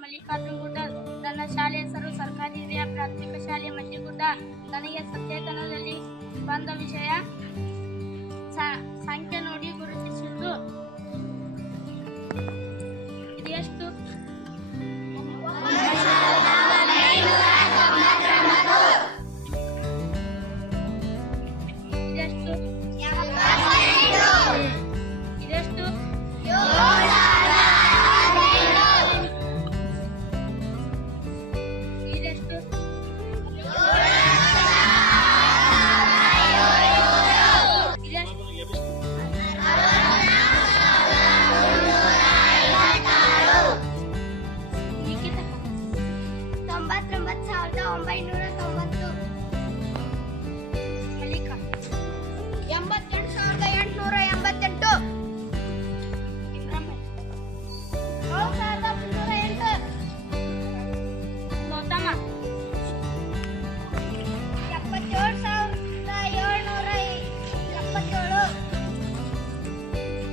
ಮಲ್ಲಿಕಾರ್ಜುನ್ ಗುಡ್ಡ. ನನ್ನ ಶಾಲೆ ಹೆಸರು ಸರ್ಕಾರಿ ಹಿರಿಯ ಪ್ರಾಥಮಿಕ ಶಾಲೆ ಮಜ್ಜಿಗುಡ್ಡ. ನನಗೆ ಸತ್ಯೇತನದಲ್ಲಿ ಬಂದ ವಿಷಯ ಸಂಖ್ಯೆ